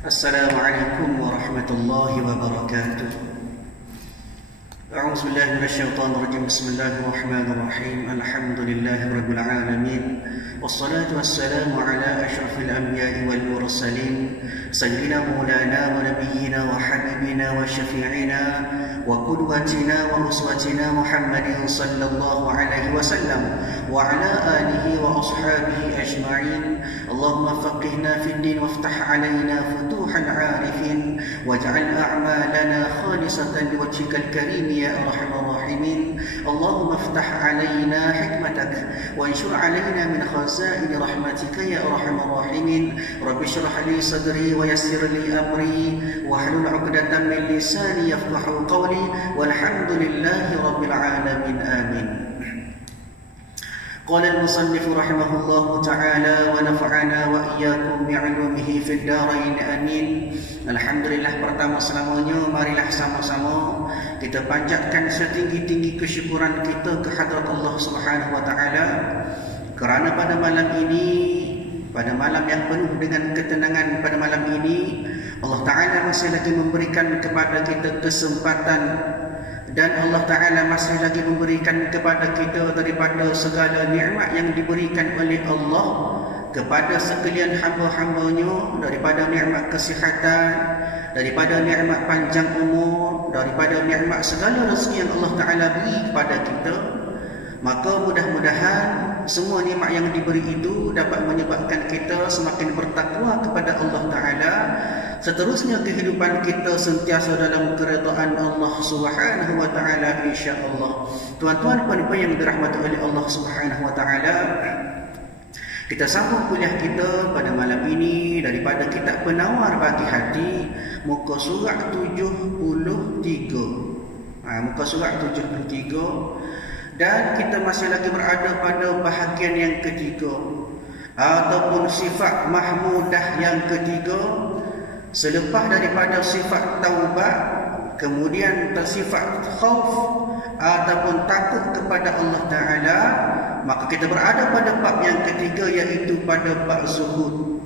Assalamualaikum warahmatullahi wabarakatuh. A'udzu billahi minasyaitonir rajim. Bismillahirrahmanirrahim. Alhamdulillahi rabbil alamin. Wassalatu wassalamu ala asyrafil anbiya'i wal mursalin sayyidina maulana wa nabiyyina wa habibina wa syafi'ina wa qudwatina wa uswatina Muhammadin sallallahu alaihi wasallam wa ala alihi wa ashabihi ajma'in. Allahumma faqihna fid din waftah alaina futuhal 'arifin waj'al a'malana khalisatan liwajhikal karim ya arhamar rahimin. Allahumma iftah alaina hikmatak wa anshur alaina min khazain rahmatika ya arhamar rahimin. Rabbi shrah li sadri wa yassir li amri wahlul 'uqdatam min lisani yafqahu qawli walhamdulillahi rabbil alamin. Amin. قال المصنف رحمه الله تعالى ونفعنا وإياكم بعلومه في الدارين آمين. Alhamdulillah, pertama selamanya marilah sama-sama kita panjatkan setinggi-tinggi kesyukuran kita kehadrat Allah Subhanahu wa taala kerana pada malam ini, pada malam yang penuh dengan ketenangan, pada malam ini Allah taala masih lagi memberikan kepada kita kesempatan dan Allah Ta'ala masih lagi memberikan kepada kita daripada segala nikmat yang diberikan oleh Allah kepada sekalian hamba-hambanya, daripada nikmat kesihatan, daripada nikmat panjang umur, daripada nikmat segala rezeki yang Allah Ta'ala beri kepada kita. Maka mudah-mudahan semua nikmat yang diberi itu dapat menyebabkan kita semakin bertakwa kepada Allah Ta'ala. Seterusnya kehidupan kita sentiasa dalam keredaan Allah Subhanahu wa taala, insya-Allah. Tuan-tuan dan puan yang dirahmati oleh Allah Subhanahu wa taala, kita sambung kuliah kita pada malam ini daripada kitab Penawar Bagi Hati, muka surat 73. Muka surat 73, dan kita masih lagi berada pada bahagian yang ketiga ataupun sifat mahmudah yang ketiga. Selepas daripada sifat taubat, kemudian tersifat khauf ataupun takut kepada Allah Ta'ala, maka kita berada pada bab yang ketiga, iaitu pada bab zuhud.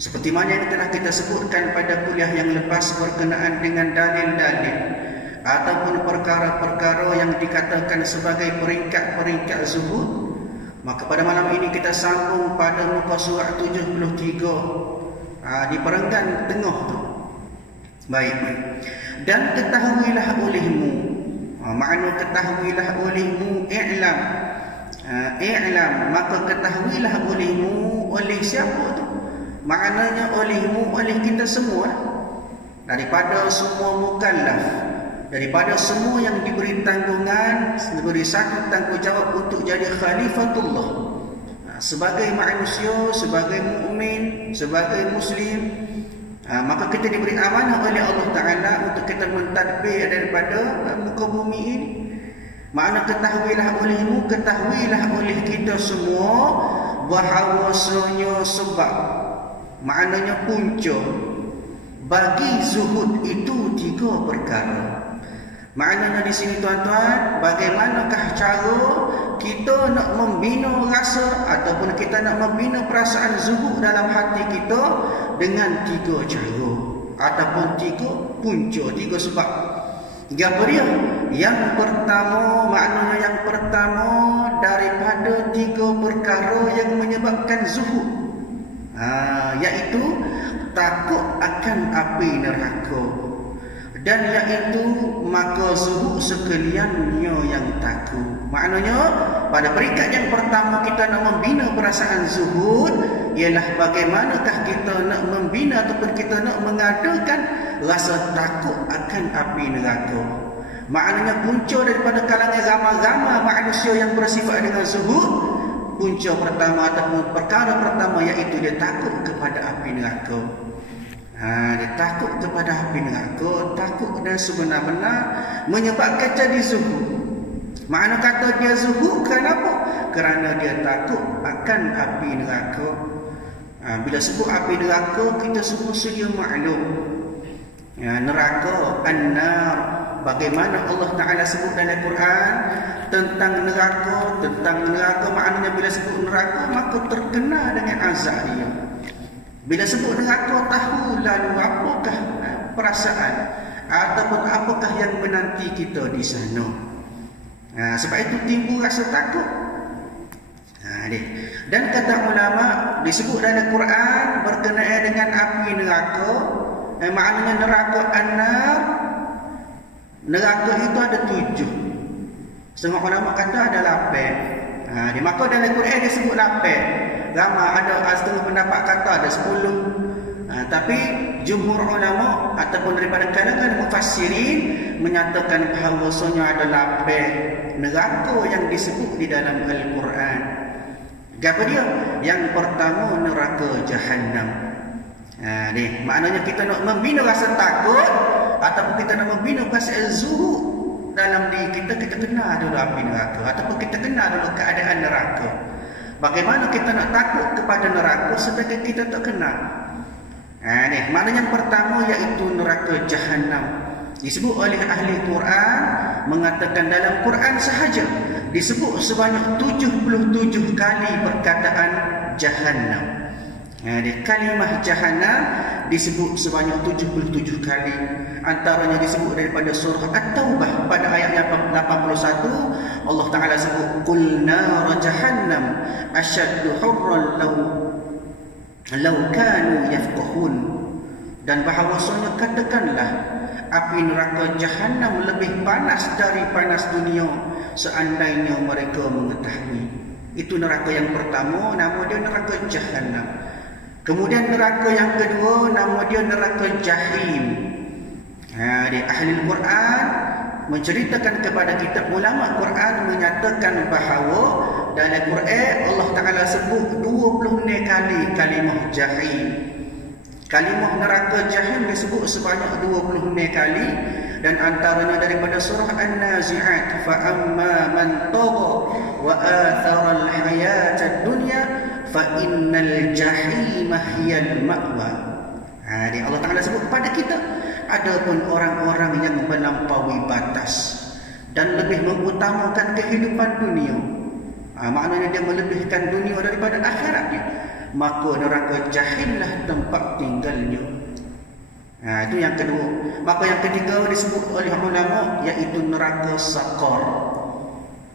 Seperti mana yang telah kita sebutkan pada kuliah yang lepas berkenaan dengan dalil-dalil ataupun perkara-perkara yang dikatakan sebagai peringkat-peringkat zuhud, maka pada malam ini kita sambung pada muka surat 73 di perenggan tengah tu. Baik. Dan ketahuilah olehmu, makna ketahuilah olehmu, i'lam. I'lam, maka ketahuilah olehmu, oleh siapa tu? Maknanya olehmu, oleh kita semua, daripada semua mukallaf, daripada semua yang diberi tanggungan, diberi satu tanggungjawab untuk jadi khalifatullah sebagai manusia, sebagai mukmin, sebagai muslim. Maka kita diberi amanah oleh Allah Ta'ala untuk kita mentadbir daripada muka bumi ini. Makna ketahuilah olehmu, ketahuilah oleh kita semua bahawasanya sebab, maknanya punca bagi zuhud itu 3 perkara. Maknanya di sini tuan-tuan, bagaimanakah cara kita nak membina rasa ataupun kita nak membina perasaan zuhud dalam hati kita dengan 3 cara ataupun 3 punca, 3 sebab. Apa dia? Yang pertama, maknanya yang pertama daripada 3 perkara yang menyebabkan zuhud, iaitu takut akan api neraka. Dan iaitu maka zuhud sekaliannya yang takut. Maknanya pada peringkat yang pertama kita nak membina perasaan zuhud ialah bagaimanakah kita nak membina ataupun kita nak mengadakan rasa takut akan api neraka. Maknanya punca daripada kalangan ramai-ramai manusia yang bersifat dengan zuhud, punca pertama ataupun perkara pertama iaitu dia takut kepada api neraka. Dia takut kepada api neraka. Takut dan sebenar-benar menyebabkan jadi zuhud. Makna kata dia zuhud kenapa? Kerana dia takut akan api neraka. Bila sebut api neraka, kita semua sedia maklum. Neraka, an-nar, bagaimana Allah Ta'ala sebut dalam Quran tentang neraka. Maknanya bila sebut neraka, maka terkena dengan azab dia. Bila sebut neraka, tahu lalu apakah perasaan ataupun apakah yang menanti kita di sana. Sebab itu timbul rasa takut. Dan kata ulama, disebut dalam Quran berkenaan dengan api neraka, maknanya neraka an-nar. Neraka itu ada 7. Setengah ulama kata ada 8. Maka dalam Quran dia sebut 8. Ramai ada setengah pendapat kata ada 10. Tapi jumhur ulama ataupun daripada kalangan mufassirin menyatakan bahawasanya ada 8 neraka yang disebut di dalam Al-Quran. Apa dia? Yang pertama neraka Jahannam. Maknanya kita nak membina rasa takut ataupun kita nak membina pasal zuhud dalam diri kita, kita kenal dulu api neraka ataupun kita kenal dulu keadaan neraka. Bagaimana kita nak takut kepada neraka sedangkan kita tak kenal? Maknanya yang pertama iaitu neraka Jahannam. Disebut oleh ahli Quran, mengatakan dalam Quran sahaja disebut sebanyak 77 kali perkataan Jahannam. Kalimah Jahannam disebut sebanyak 77 kali. Antaranya disebut daripada surah At-Taubah pada ayat 81, Allah Ta'ala sebut qul nar jahannam ashaddu hurran law kanu yafqahun. Dan bahawasanya katakanlah api neraka Jahannam lebih panas dari panas dunia seandainya mereka mengetahui. Itu neraka yang pertama, nama dia neraka Jahannam. Kemudian neraka yang kedua, nama dia neraka Jahim. Di ahli Quran menceritakan kepada kita, ulama Quran menyatakan bahawa dalam Quran Allah Ta'ala sebut 20 kali kalimah Jahim. Kalimah neraka Jahim disebut sebanyak 20 kali. Dan antaranya daripada surah An-Nazi'at, fa'amma man tagha wa athara al-hayata ad-dunya fa innal jahima hiyal ma'wa. Allah Ta'ala sebut kepada kita, adapun orang-orang yang melampaui batas dan lebih mengutamakan kehidupan dunia, maknanya dia melebihkan dunia daripada akhiratnya, maka neraka Jahimlah tempat tinggalnya. Itu yang kedua. Maka yang ketiga disebut oleh ulama iaitu neraka Saqar.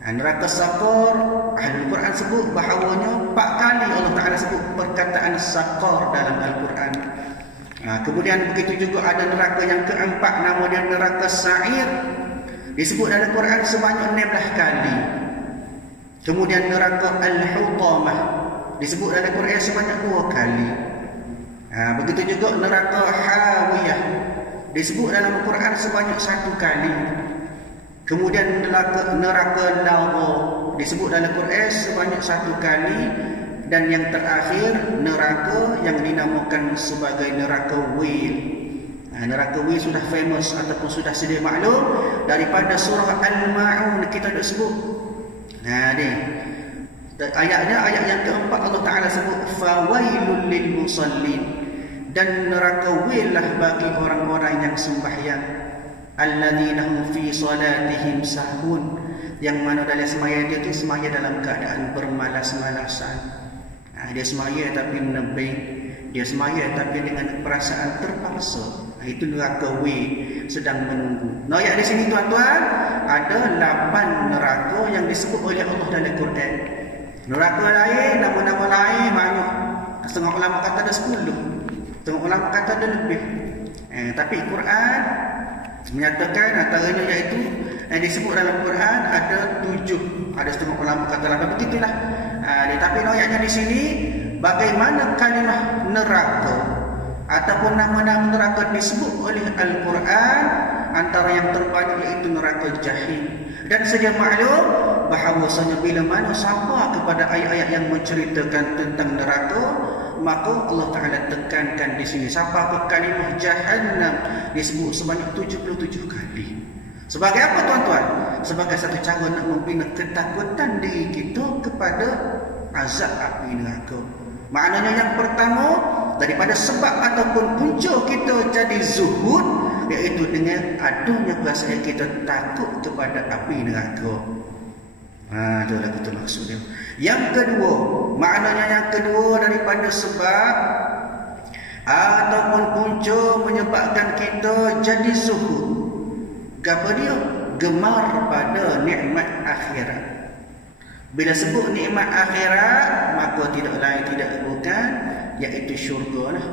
Neraka Saqar, ahli Quran sebut bahawanya 4 kali Allah Ta'ala sebut perkataan Saqar dalam Al-Quran. Kemudian begitu juga ada neraka yang keempat, nama dia neraka Sa'ir. Disebut dalam Quran sebanyak 16 kali. Kemudian neraka Al-Hutamah disebut dalam Quran sebanyak 2 kali. Begitu juga neraka Hawiyah disebut dalam Al-Quran sebanyak 1 kali. Kemudian neraka Lagha disebut dalam Quran sebanyak 1 kali. Dan yang terakhir neraka yang dinamakan sebagai neraka Wil. Neraka Wil sudah famous ataupun sudah sedia maklum daripada surah Al-Ma'un kita dah sebut. Ayatnya ayat yang keempat Allah Ta'ala sebut fawailul lil musallin. Dan neraka Wil lah bagi orang-orang yang sembahyang, alladzina hum fi salatihim sahun, yang mana dalam semaya dia tu semaya dalam keadaan bermalas-malasan. Dia semaya tapi menebing, dia semaya tapi dengan perasaan terpaksa. Itu neraka Wil sedang menunggu. Ayat di sini tuan-tuan ada 8 neraka yang disebut oleh Allah dalam Quran. Neraka lain, nama-nama lain banyak. Setengah ulama kata ada 10, setengah ulama kata ada lebih. Tapi Quran menyatakan antaranya iaitu yang disebut dalam Quran ada 7. Ada setengah ulama kata 8, begitulah. Tapi ayatnya di sini bagaimana kalimah neraka ataupun nama-nama neraka disebut oleh Al-Quran, antara yang terbanyak iaitu neraka Jahim. Dan sedia maklum bahawasanya bila mana sampai kepada ayat-ayat yang menceritakan tentang neraka, maka Allah Ta'ala tekankan di sini sampai ke kalimah Jahannam disebut sebanyak 77 kali. Sebagai apa tuan-tuan? Sebagai satu cara nak membina ketakutan diri kita kepada azab api neraka. Maknanya yang pertama, daripada sebab ataupun punca kita jadi zuhud, iaitu dengan adanya perasaan kita takut kepada api neraka. Itulah betul maksudnya. Yang kedua, maknanya yang kedua daripada sebab ataupun punca menyebabkan kita jadi zuhud. Apa dia? Gemar pada nikmat akhirat. Bila sebut nikmat akhirat, maka tidak lain tidak bukan iaitu syurga lah.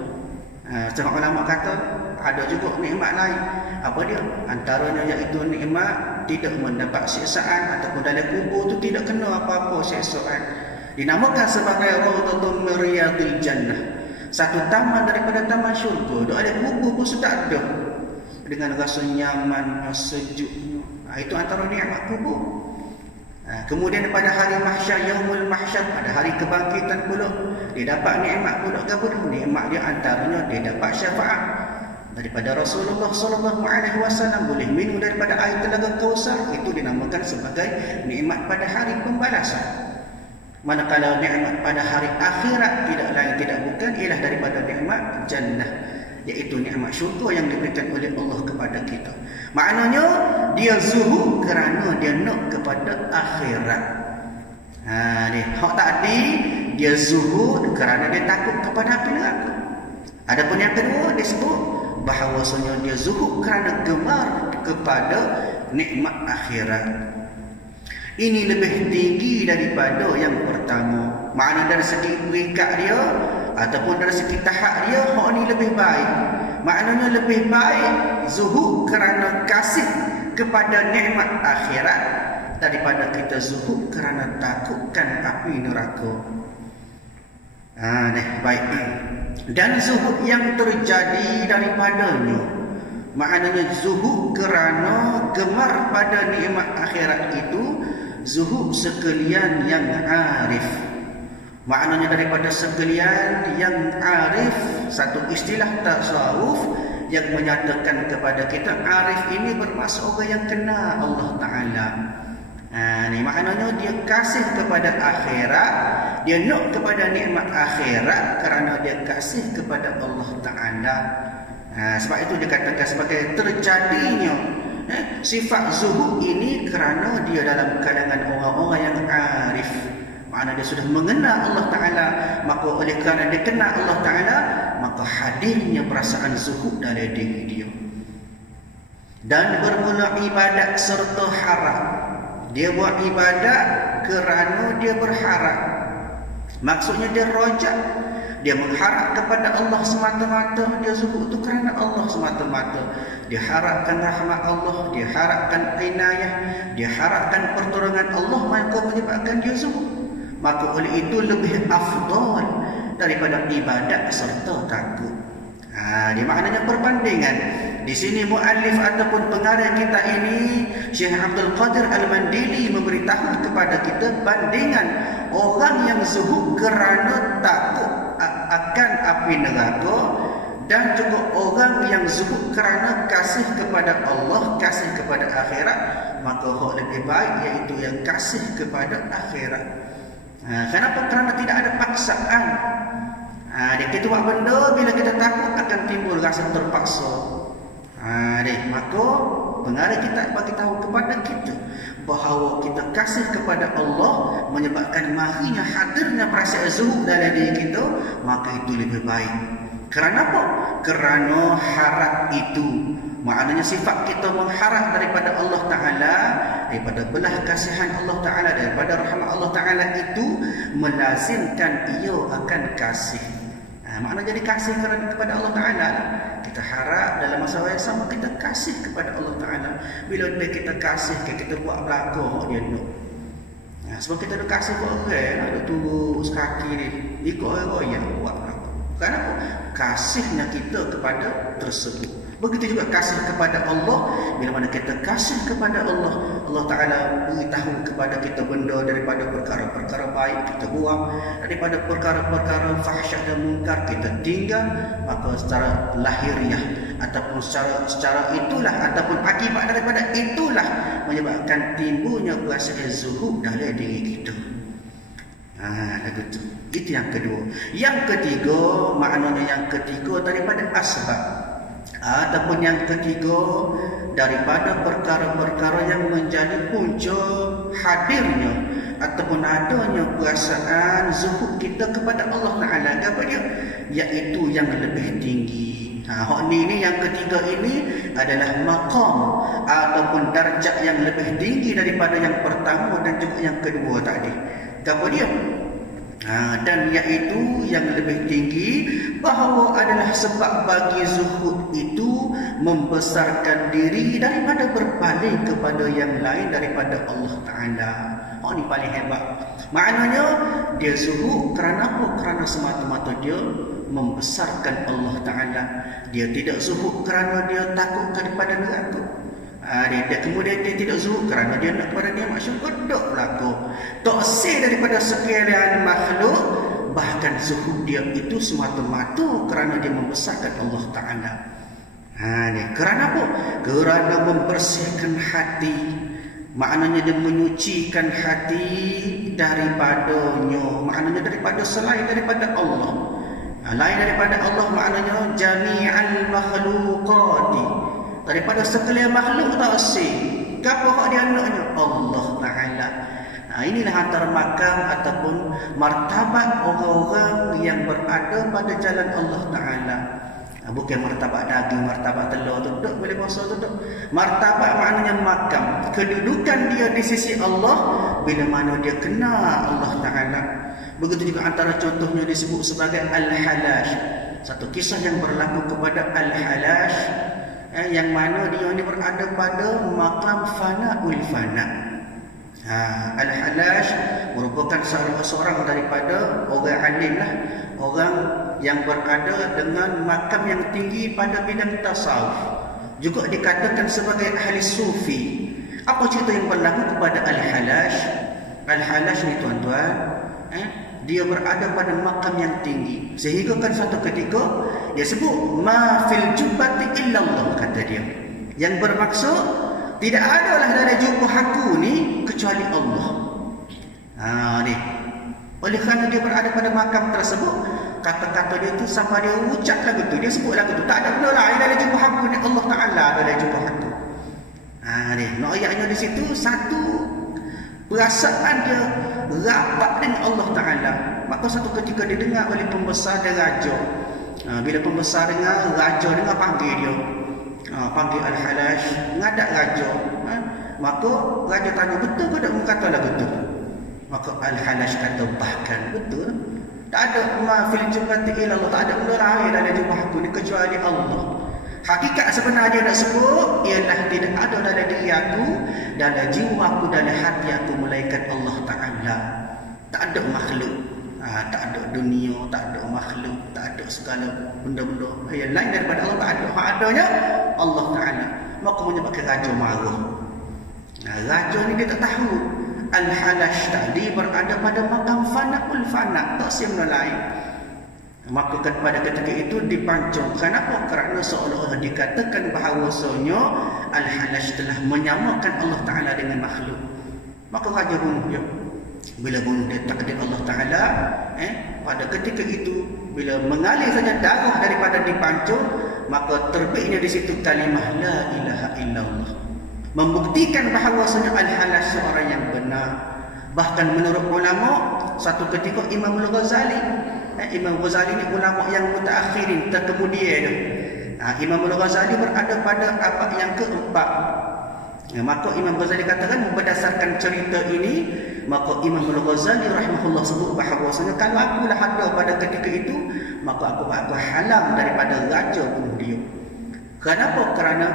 Setengah ulama kata ada juga nikmat lain. Apa dia? Antaranya iaitu nikmat tidak mendapat siksaan, ataupun dalam kubur tu tidak kena apa-apa siksaan. Dinamakan sebagai Rawdatun min Riyadil Jannah, satu taman daripada taman syurga. Duk ada kubur pun sudah ada, dengan rasa nyaman, sejuknya. Itu antara nikmat kubur. Kemudian pada hari mahsyar, yaumul mahsyar, pada hari kebangkitan pula, dia dapat nikmat pula. Nikmat dia antaranya dia dapat syafaat daripada Rasulullah sallallahu alaihi wasallam, boleh minum daripada air telaga Kausar. Itu dinamakan sebagai nikmat pada hari pembalasan. Manakala nikmat pada hari akhirat tidak lain tidak bukan ialah daripada nikmat jannah, iaitu nikmat syurga yang diberikan oleh Allah kepada kita. Maknanya dia zuhud kerana dia nak kepada akhirat. Hak tadi dia zuhud kerana dia takut kepada api neraka. Adapun yang kedua disebut bahawasanya dia zuhud kerana gemar kepada nikmat akhirat. Ini lebih tinggi daripada yang pertama. Maknanya dari segi peringkat dia ataupun dari segi tahap dia, hak ni lebih baik. Maknanya lebih baik zuhud kerana kasih kepada nikmat akhirat daripada kita zuhud kerana takutkan api neraka. Baik. Dan zuhud yang terjadi daripadanya, maknanya zuhud kerana gemar pada nikmat akhirat itu zuhud sekalian yang arif. Maknanya daripada sekalian yang arif, satu istilah tasawuf yang menyatakan kepada kita arif ini bermaksud orang yang kenal Allah Ta'ala. Ni maknanya dia kasih kepada akhirat, dia nak kepada nikmat akhirat kerana dia kasih kepada Allah Ta'ala. Sebab itu dikatakan sebagai terjadinya sifat zuhud ini kerana dia dalam kalangan orang-orang yang arif. Maknanya dia sudah mengenal Allah Ta'ala, maka oleh kerana dia kenal Allah Ta'ala, maka hadirnya perasaan zuhud dalam diri dia. Dan bermula ibadat serta harap. Dia buat ibadat kerana dia berharap. Maksudnya dia rojak, dia mengharap kepada Allah semata-mata. Dia zuhud itu kerana Allah semata-mata. Dia harapkan rahmat Allah, dia harapkan inayah, dia harapkan pertolongan Allah, maka menyebabkan dia zuhud. Maka oleh itu lebih afdal daripada ibadat serta takut. Dia maknanya perbandingan. Di sini muallif ataupun pengarang kita ini, Syekh Abdul Qadir Al-Mandili, memberitahu kepada kita bandingan orang yang zuhud kerana takut akan api neraka dan juga orang yang zuhud kerana kasih kepada Allah, kasih kepada akhirat. Maka hak lebih baik iaitu yang kasih kepada akhirat. Kenapa? Kerana tidak ada paksaan. Kita buat benda, bila kita takut akan timbul rasa terpaksa. Maka pengarang kita bagi tahu kepada kita bahawa kita kasih kepada Allah menyebabkan mahirnya hadirnya perasaan zuhud dalam diri kita, maka itu lebih baik. Kerana apa? Kerana harap itu, maknanya sifat kita mengharap daripada Allah Ta'ala, daripada belah kasihan Allah Ta'ala, daripada rahmat Allah Ta'ala itu melazimkan ia akan kasih. Maknanya jadi kasih kepada Allah Ta'ala. Kita harap dalam masa yang sama kita kasih kepada Allah Ta'ala. Bila kita kasih, kita buat belakang dia nak. Sebab kita ada kasih buat orang, ada tunggu sekaki ni, ikut orang yang buat belakang. Kenapa? Kasihnya kita kepada tersebut. Begitu juga kasih kepada Allah. Bila mana kita kasih kepada Allah, Allah Ta'ala beritahu kepada kita benda daripada perkara-perkara baik kita buang, daripada perkara-perkara fahsyat dan munkar kita tinggal. Maka secara lahiriah ataupun secara itulah ataupun akibat daripada itulah menyebabkan timbulnya perasaan zuhud dalam diri kita. Itu yang kedua. Yang ketiga, maknanya yang ketiga daripada asbab ataupun yang ketiga daripada perkara-perkara yang menjadi punca hadirnya ataupun adanya perasaan zuhud kita kepada Allah Ta'ala. Apa dia? iaitu yang lebih tinggi. Hak ni yang ketiga ini adalah maqam ataupun darjat yang lebih tinggi daripada yang pertama dan juga yang kedua tadi. Apa dia? Dan iaitu yang lebih tinggi bahawa adalah sebab bagi zuhud itu membesarkan diri daripada berpaling kepada yang lain daripada Allah Ta'ala. Ini paling hebat. Maknanya dia zuhud kerana apa? Kerana semata-mata dia membesarkan Allah Ta'ala. Dia tidak zuhud kerana dia takut kepada neraka. Kemudian dia tidak zuhud kerana dia nak kepada dia masyarakat. Tak berlaku. Taksir daripada sekalian makhluk. Bahkan zuhud dia itu semata-mata kerana dia membesarkan Allah Ta'ala. Kerana apa? Kerana membersihkan hati. Maknanya dia menyucikan hati daripadanya. Maknanya daripada selain daripada Allah. Lain daripada Allah maknanya jami'al makhluqati. Daripada sekalian makhluk taksir. Siapa hak dia anaknya? Allah Ta'ala. Inilah antara makam ataupun martabat orang-orang yang berada pada jalan Allah Ta'ala. Bukan martabat daging, martabat telur tu duduk boleh puasa tu duduk. Martabat maknanya makam. Kedudukan dia di sisi Allah bila mana dia kenal Allah Ta'ala. Begitu juga antara contohnya disebut sebagai Al-Halash. Satu kisah yang berlaku kepada Al-Halash, yang mana dia ini berada pada maqam fana'ul fana'. Al-Halash merupakan seorang daripada orang alim lah, orang yang berada dengan makam yang tinggi pada bidang tasawuf. Juga dikatakan sebagai ahli sufi. Apa cerita yang berlaku kepada Al-Halash? Al-Halash ni tuan-tuan, dia berada pada makam yang tinggi. Sehingga kan satu ketika dia sebut ma fil jubbati illallah, kata dia. Yang bermaksud tidak adalah dalam jubah aku ni kecuali Allah. Ni. Oleh kerana dia berada pada makam tersebut, kata-kata dia tu sampai dia ucap lagu tu, dia sebut lagu tu, tak ada benda lain dalam jubah aku ni, Allah Ta'ala dalam jubah aku. Ni. Ayatnya di situ satu perasaan dia rapat dengan Allah Ta'ala. Maka satu ketika dia dengar oleh pembesar dan raja. Bila pembesar dengar, raja dengar panggil dia. Panggil Al-Halash, ngadak raja. Maka raja tanya, betul ke tak kata lagu tu? Maka Al-Halash kata, bahkan betul. Tak ada ma fil jubbati illallah, tak ada benda lain dalam jubah aku ni kecuali Allah. Hakikat sebenarnya nak sebut ialah tidak ada dalam diri aku, dalam jiwa aku, dalam hati aku melainkan Allah Ta'ala. Tak ada makhluk, tak ada dunia, tak ada makhluk, tak ada segala benda-benda yang lain daripada Allah. Tak ada. Hak adanya Allah Ta'ala. Maka menyebabkan raja marah. Raja ni dia tak tahu Al-Halash tadi berada pada makam fana'ul fana', tak siapa lain. Maka pada ketika itu dipancung. Kenapa? Kerana seolah-olah dikatakan bahawasanya Al-Halash telah menyamakan Allah Ta'ala dengan makhluk. Maka raja bunuh dia. Bila bunuh dia, takdir Allah Ta'ala, pada ketika itu bila mengalir saja darah daripada dipancung, maka terbitnya di situ kalimah la ilaha illallah, membuktikan bahawasanya Al-Halash seorang yang benar. Bahkan menurut ulama, satu ketika Imam Al-Ghazali, Imam Ghazali ni ulama yang mutaakhirin, terkemudian. Imam Al-Ghazali berada pada abad yang keempat. Maka Imam Ghazali katakan berdasarkan cerita ini, maka Imam Al-Ghazali rahimahullah sebut bahawasanya kalau akulah ada pada ketika itu, maka aku halang daripada raja bunuh dia. Kenapa? Kerana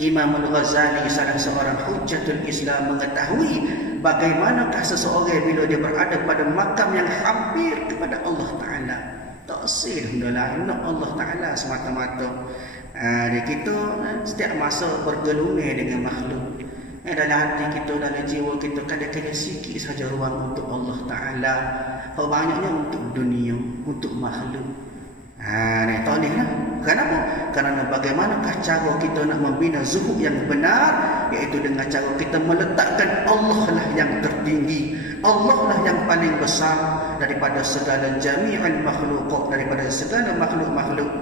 Imam Al-Ghazali salah seorang hujjatul Islam mengetahui bagaimanakah seseorang bila dia berada pada makam yang hampir kepada Allah Ta'ala. Taksir adalah Allah Ta'ala semata-mata. Kita setiap masa bergelumir dengan makhluk. Dalam hati kita, dalam jiwa kita, kadang-kadang sikit saja ruang untuk Allah Ta'ala. Banyaknya untuk dunia, untuk makhluk. Tak boleh lah. Kenapa? Kerana bagaimanakah cara kita nak membina zuhud yang benar, iaitu dengan cara kita meletakkan Allah lah yang tertinggi, Allah lah yang paling besar daripada segala jami'an makhluqat, daripada segala makhluk-makhluk.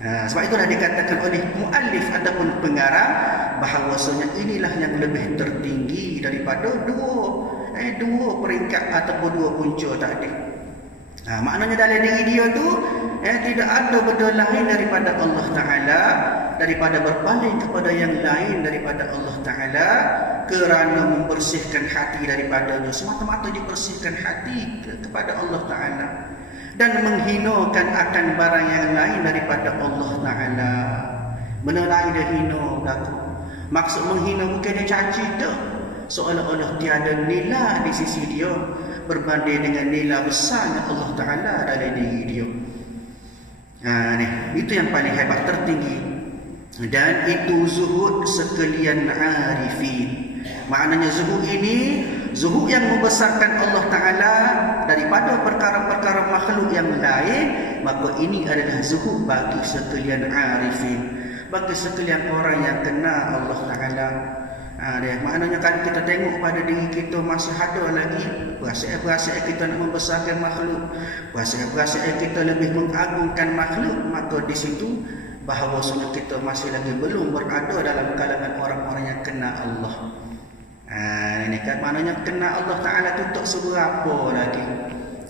Sebab itulah dikatakan oleh muallif ataupun pengarang bahawasanya inilah yang lebih tertinggi daripada dua peringkat ataupun dua punca tadi. Maknanya dalam diri dia tu tidak ada benda lain daripada Allah Ta'ala, daripada berpaling kepada yang lain daripada Allah Ta'ala, kerana membersihkan hati daripadanya, semata-mata dibersihkan hati kepada Allah Ta'ala, dan menghinakan akan barang yang lain daripada Allah Ta'ala. Benda lain dia hina berlaku. Maksud menghina bukan dia caci tu, seolah-olah tiada nilai di sisi dia berbanding dengan nilai besarnya Allah Ta'ala dalam diri dia. Itu yang paling hebat, tertinggi. Dan itu zuhud sekalian arifin. Maknanya zuhud ini, zuhud yang membesarkan Allah Ta'ala daripada perkara-perkara makhluk yang lain, maka ini adalah zuhud bagi sekalian arifin, bagi sekalian orang yang kenal Allah Ta'ala. Maknanya kalau kita tengok pada diri kita masih ada lagi perasaan kita nak membesarkan makhluk, perasaan kita lebih mengagungkan makhluk, maka di situ bahawasanya kita masih lagi belum berada dalam kalangan orang-orang yang kenal Allah. Ini kan maknanya kenal Allah Ta'ala tu tak seberapa lagi.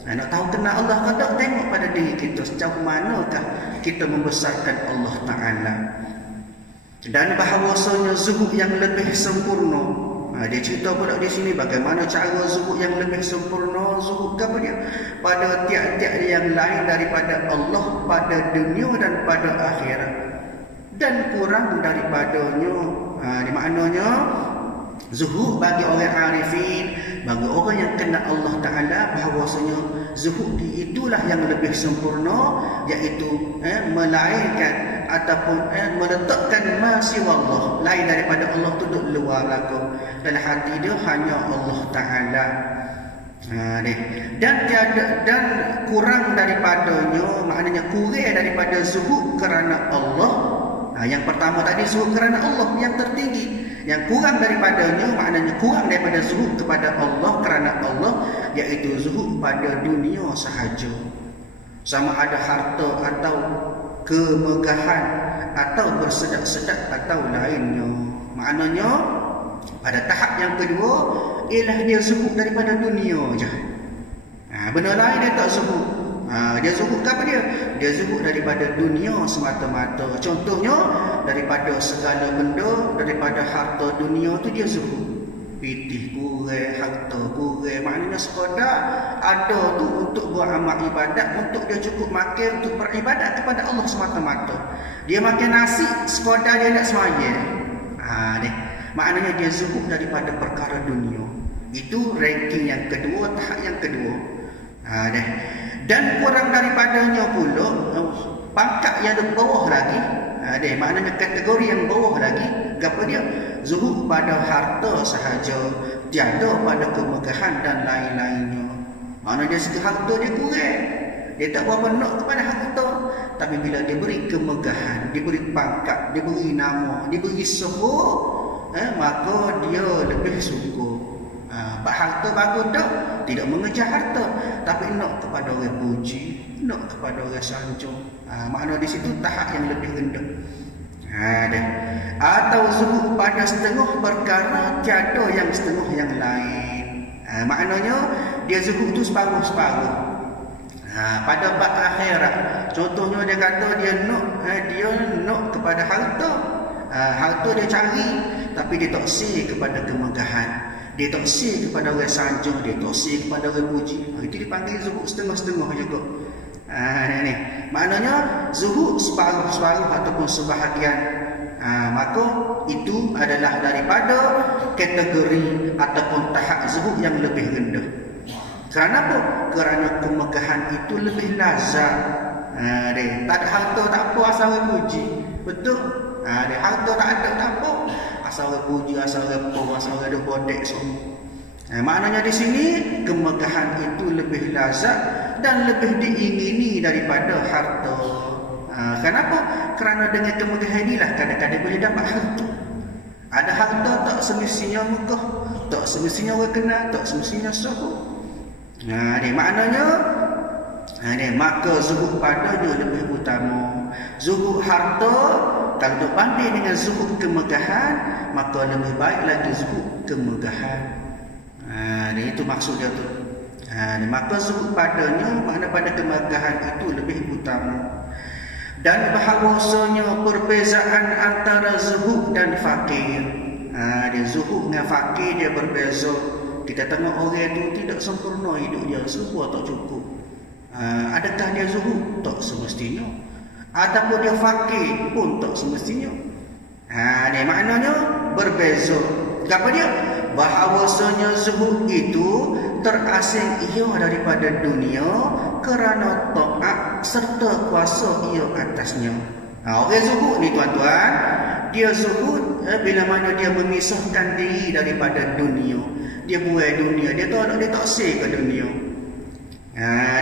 Nak tahu kenal Allah, tak tengok pada diri kita sejauh manakah kita membesarkan Allah Ta'ala. Dan bahawasanya zuhud yang lebih sempurna, dia cerita pula di sini bagaimana cara zuhud yang lebih sempurna. Zuhud apa dia? Pada tiap-tiap yang lain daripada Allah pada dunia dan pada akhirat, dan kurang daripadanya. Di maknanya zuhud bagi orang arifin, bagi orang yang kenal Allah Ta'ala, bahawasanya zuhud itulah yang lebih sempurna, iaitu melainkan ataupun meletakkan masih Allah lain daripada Allah tu duduk luar lagu, dan hati dia hanya Allah Ta'ala. Dan kurang daripadanya, maknanya kurang daripada zuhud kerana Allah. Yang pertama tadi zuhud kerana Allah yang tertinggi. Yang kurang daripadanya, maknanya kurang daripada zuhud kepada Allah kerana Allah, iaitu zuhud pada dunia sahaja, sama ada harta atau kemegahan atau bersedak-sedak atau lainnya. Maknanya pada tahap yang kedua ialah dia zuhud daripada dunia je. Benda lain dia tak zuhud. Dia zuhud apa dia? Dia zuhud daripada dunia semata-mata. Contohnya daripada segala benda, daripada harta dunia tu dia zuhud. Pitih kurang, harta kurang, maknanya sekadar ada tu untuk beramal ibadat, untuk dia cukup makan untuk beribadat kepada Allah semata-mata. Dia makan nasi sekadar dia nak sembahyang. Maknanya dia zuhud daripada perkara dunia. Itu ranking yang kedua, tahap yang kedua. Dan kurang daripadanya pula pangkat yang di bawah lagi. Maknanya kategori yang bawah lagi, apa dia? Zuhud pada harta sahaja, tiada pada kemegahan dan lain-lainnya. Maknanya dari segi harta dia kurang, dia tak berapa nak kepada harta, tapi bila diberi kemegahan, diberi pangkat, diberi nama, diberi syukur, maka dia lebih syukur. Harta bagus tak? Tidak mengejar harta, tapi nak kepada orang puji, nak kepada orang sanjung. Makna di situ tahap yang lebih rendah. Atau zuhud pada setengah perkara, tiada yang setengah yang lain. Maknanya dia zuhud tu separuh-separuh. Pada bab akhirat, contohnya dia kata dia nak kepada harta. Harta dia cari, tapi dia tak si kepada kemegahan, dia tak si kepada orang sanjung, dia tak si kepada orang puji. Itu dipanggil zuhud setengah-setengah juga. Maknanya zuhud separuh-separuh ataupun sebahagian. Maka itu adalah daripada kategori ataupun tahap zuhud yang lebih rendah. Kerana apa? Kerana kemegahan itu lebih lazat. Tak ada harta tak apa, asal orang puji. Betul? Harta tak ada tak apa, asal orang puji, asal orang poh, asal orang ada bodek semua. Maknanya di sini kemegahan itu lebih lazat dan lebih diingini daripada harta. Kenapa? Kerana dengan kemegahan inilah kadang-kadang boleh dapat harta. Ada harta tak semestinya megah, tak semestinya orang kenal, tak semestinya syukur. Maknanya maka zuhud padanya lebih utama. Zuhud harta kalau berbanding dengan zuhud kemegahan, maka lebih baik lagi zuhud kemegahan. Itu maksud dia tu. Maka zuhud padanya, makna pada kemegahan itu lebih utama. Dan bahawasanya perbezaan antara zuhud dan fakir. Dia zuhud dengan fakir dia berbeza. Kita tengok orang itu tidak sempurna hidup dia, semua tak cukup. Adakah dia zuhud? Tak semestinya. Ataupun dia fakir pun tak semestinya. Dia maknanya berbeza. Apa dia? Bahawasanya zuhud itu terasing ia daripada dunia kerana taat serta kuasa ia atasnya. Orang zuhud ni tuan-tuan, dia zuhud bila mana dia memisahkan diri daripada dunia. Dia buai dunia, dia tak say ke dunia.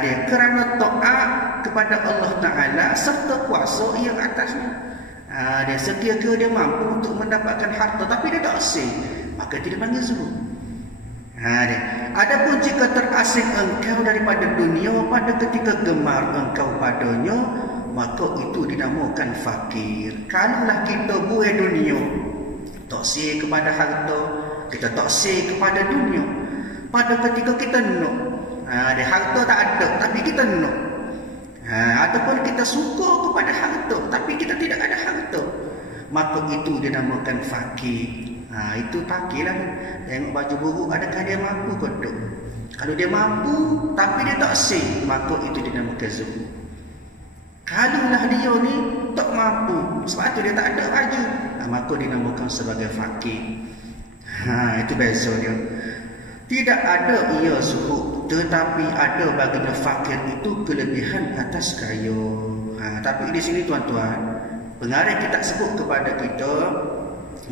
Dia kerana taat kepada Allah Ta'ala serta kuasa ia atasnya. Dia sekiranya dia mampu untuk mendapatkan harta tapi dia tak say, maka tidak panggil zuhud. Adapun jika terasing engkau daripada dunia pada ketika gemar engkau padanya, maka itu dinamakan fakir. Kalaulah kita buai dunia, tak say kepada harta, kita tak say kepada dunia, pada ketika kita nak, harta tak ada tapi kita nak, ataupun kita suka kepada harta tapi kita tidak ada harta, maka itu dinamakan fakir. Itu fakirlah. Tengok baju buruk, adakah dia mampu ke tak? Kalau dia mampu tapi dia tak say, maka itu dinamakan zuhud. Kalaulah dia ni tak mampu, sebab tu dia tak ada baju, maka dinamakan sebagai fakir. Itu beza dia. Tidak ada ia zuhud, tetapi ada baginya fakir itu kelebihan atas kaya. Tapi di sini tuan-tuan, pengarang kita sebut kepada kita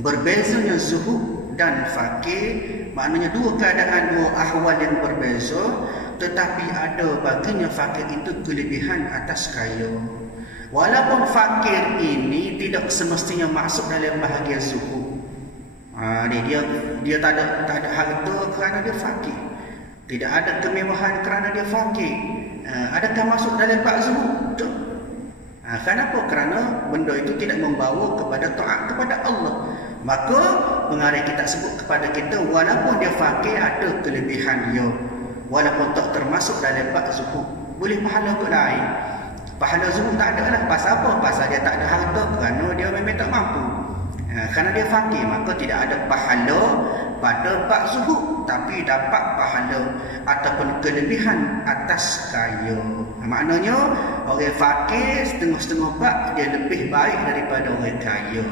berbezanya zuhud dan fakir, maknanya dua keadaan, dua ahwal yang berbeza, tetapi ada baginya fakir itu kelebihan atas kaya. Walaupun fakir ini tidak semestinya masuk dalam bahagian zuhud. Dia tak ada harta kerana dia fakir, tidak ada kemewahan kerana dia fakir. Adakah masuk dalam bab zuhud? Kenapa? Kerana benda itu tidak membawa kepada taat kepada Allah. Maka pengarang kita sebut kepada kita, walaupun dia fakir ada kelebihan dia, walaupun tak termasuk dalam bab zuhud, boleh pahala ke lain. Pahala zuhud tak ada lah. Pasal apa? Pasal dia tak ada harta kerana dia memang tak mampu. Kerana dia fakir, maka tidak ada pahala pada bab zuhud, tapi dapat pahala ataupun kelebihan atas kaya. Maknanya orang fakir setengah-setengah bab dia lebih baik daripada orang kaya.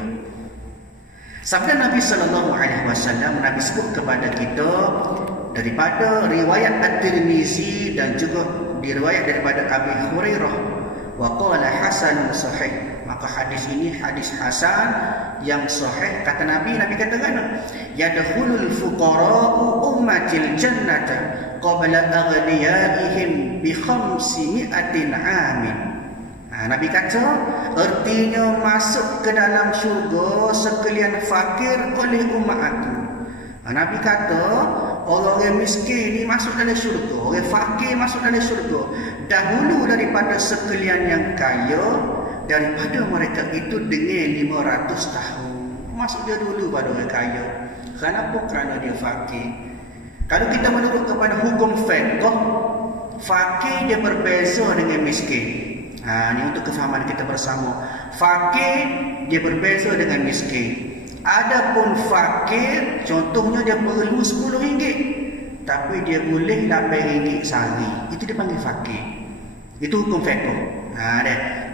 Sabda Nabi SAW, Nabi sebut kepada kita daripada riwayat At-Tirmizi dan juga diriwayat daripada Abi Hurairah, wa qala hasanun sahih. Maka hadis ini hadis hasan yang sahih. Kata Nabi katakan, yadkhulul fuqara'u ummatil jannata qabla aghniyaihim bi 500 amin. Nabi kata, artinya masuk ke dalam syurga sekalian fakir oleh umat aku. Nabi kata, orang yang miskin ni masuk dalam syurga, orang fakir masuk dalam syurga dahulu daripada sekalian yang kaya, daripada mereka itu dengan 500 tahun. Masuk dia dulu pada orang kaya. Kenapa? Kerana dia fakir. Kalau kita menurut kepada hukum fiqh, fakir dia berbeza dengan miskin. Ini untuk kefahaman kita bersama. Fakir dia berbeza dengan miskin. Adapun fakir, contohnya dia perlu RM10, tapi dia boleh RM8 sehari, itu dipanggil fakir. Itu hukum fiqh.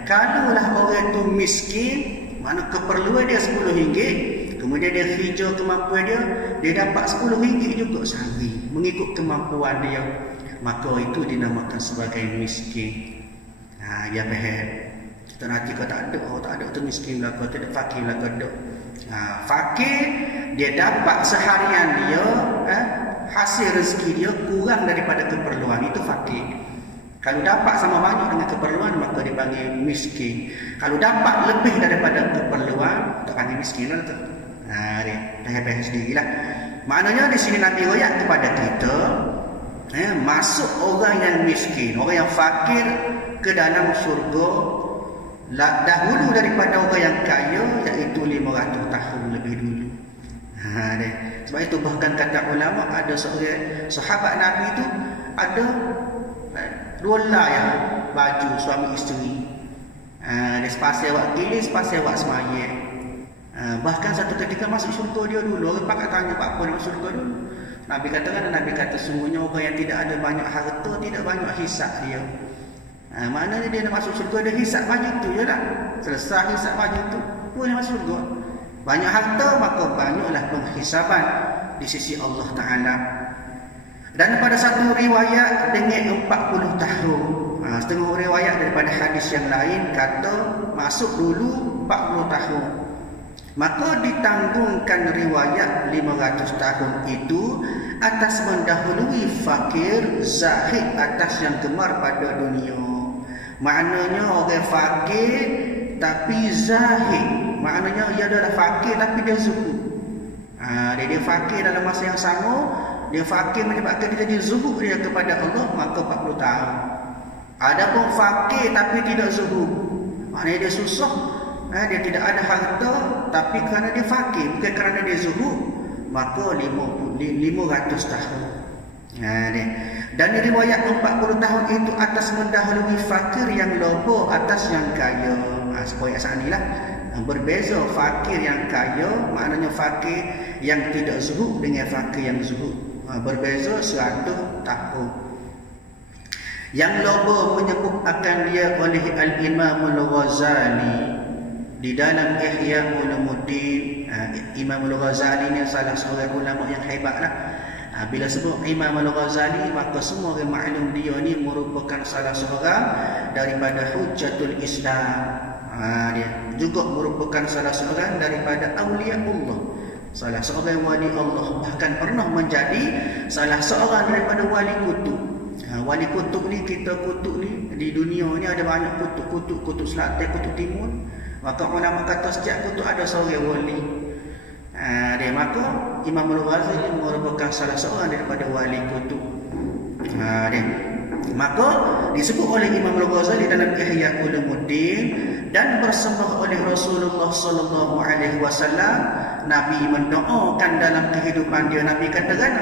Kalaulah orang itu miskin, mana keperluan dia RM10, kemudian dia hijau kemampuan dia dapat RM10 juga sehari, mengikut kemampuan dia, maka itu dinamakan sebagai miskin. Ya faham. Kita nanti kau tak ada tu miskin lah, kau tidak fakir lah, kau tak. Fakir dia dapat seharian dia, hasil rezeki dia kurang daripada keperluan, itu fakir. Kalau dapat sama banyak dengan keperluan, maka dipanggil miskin. Kalau dapat lebih daripada keperluan, tak panggil miskin lah tu. Dia faham sendirilah. Maknanya di sini Nabi royak kepada kita, masuk orang yang miskin, orang yang fakir ke dalam syurga dahulu daripada orang yang kaya, iaitu 500 tahun lebih dulu. Sebab itu bahkan kata ulama, ada seorang sahabat Nabi itu ada dua layar baju suami isteri. Dia sepasai awak kiri, sepasai awak semayang. Bahkan satu ketika masuk syurga dia dulu. Orang pakat tanya apa dia masuk syurga dulu. Nabi kata sungguhnya orang yang tidak ada banyak harta, tidak banyak hisab dia. Maknanya dia nak masuk syurga, dia hisab baju tu je lah. Selesai hisab baju tu, boleh masuk syurga. Banyak harta, maka banyaklah penghisaban di sisi Allah Ta'ala. Dan pada satu riwayat dengan 40 tahun. Setengah riwayat daripada hadis yang lain kata masuk dulu 40 tahun. Maka ditanggungkan riwayat 500 tahun itu atas mendahului fakir zahid atas yang gemar pada dunia. Maknanya orang fakir tapi zahid. Maknanya ia adalah fakir tapi dia zuhud. Dia fakir dalam masa yang sama. Dia fakir menyebabkan dia jadi zuhud dia kepada Allah, maka 40 tahun. Adapun fakir tapi tidak zuhud, maknanya dia susah, dia tidak ada harta, tapi kerana dia fakir, bukan kerana dia zuhud, maka 500 tahun. Dan riwayat 40 tahun itu atas mendahului fakir yang lobo atas yang kaya. Supaya asal inilah berbeza fakir yang kaya, maknanya fakir yang tidak zuhud dengan fakir yang zuhud. Berbeza 100 tahun. Yang lobo menyebut akan dia oleh Al-Imam Al-Ghazali di dalam Ihya Ulumuddin. Imam Al-Ghazali ni salah seorang ulama yang hebatlah. Bila sebut Imam Al-Ghazali, maka semua orang maklum dia ni merupakan salah seorang daripada Hujjatul Islam. Dia juga merupakan salah seorang daripada Awliya Allah, salah seorang wali Allah, bahkan pernah menjadi salah seorang daripada wali kutub. Wali kutub ni, kita kutub ni di dunia ni ada banyak kutub selatan, kutub timur. Maka ulama kata setiap kutub ada seorang wali. Maka Imam Al-Ghazali merupakan salah seorang daripada wali kutub. Maka disebut oleh Imam Al-Ghazali dalam Ihya Ulumuddin, dan bersembah oleh Rasulullah sallallahu alaihi wasallam. Nabi mendoakan dalam kehidupan dia, Nabi katakan,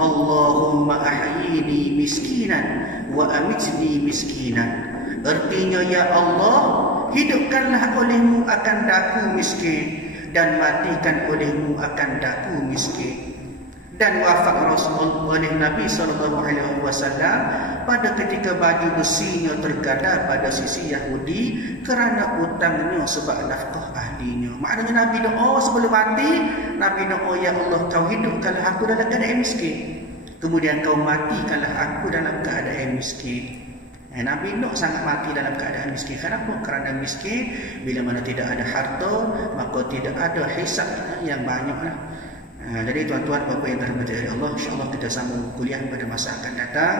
Allahumma ahyini miskinan wa amitni miskinan. Artinya, ya Allah, hidupkanlah olehmu akan daku miskin, dan matikan olehmu akan daku miskin. Dan wafat Rasulullah oleh Nabi SAW pada ketika baju besinya tergadar pada sisi Yahudi kerana utangnya sebab nafkah ahlinya. Maknanya Nabi doa sebelum mati, Nabi doa, ya Allah, kau hidupkanlah aku dalam keadaan miskin, kemudian kau matikanlah aku dalam keadaan miskin. Nabi Nuh sangat mati dalam keadaan miskin. Kenapa? Kerana miskin, bila mana tidak ada harta, maka tidak ada hisab yang banyaklah. Jadi tuan-tuan bapa yang dirahmati oleh Allah, insya-Allah kita sambung kuliah pada masa akan datang.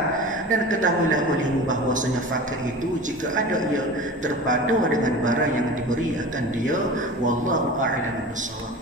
Dan ketahuilah olehmu bahwasanya fakir itu jika ada ia terpadu dengan barang yang diberi akan dia, wallahu a'lam bissawab.